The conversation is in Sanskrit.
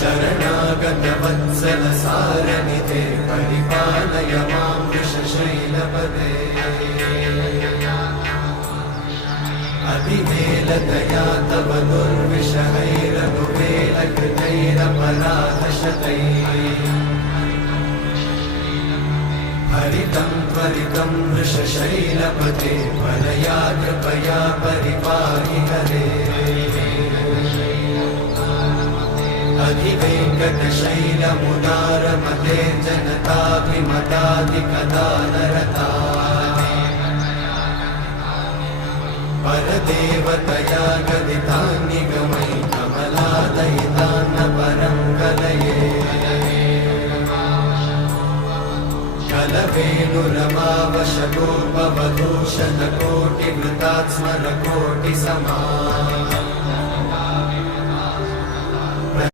शरणागतवत्सल सारनिधे परिपालय मां वृषशैलपदे अतिवेलदया तव दुर्विषहैरनुवेलकृतैरपराधशतैः हरितं त्वरितं वृषशैलपते परया कृपया परिपाहि हरे अधिवेङ्कटशैलमुदारमते जनताभिमताधिकदानरता परदेवतया गदितान्निगमै कमलादयितान्न परं कलये कलवेणुरमावशतोपवधूषतकोटिवृतात् स्मरकोटिसमा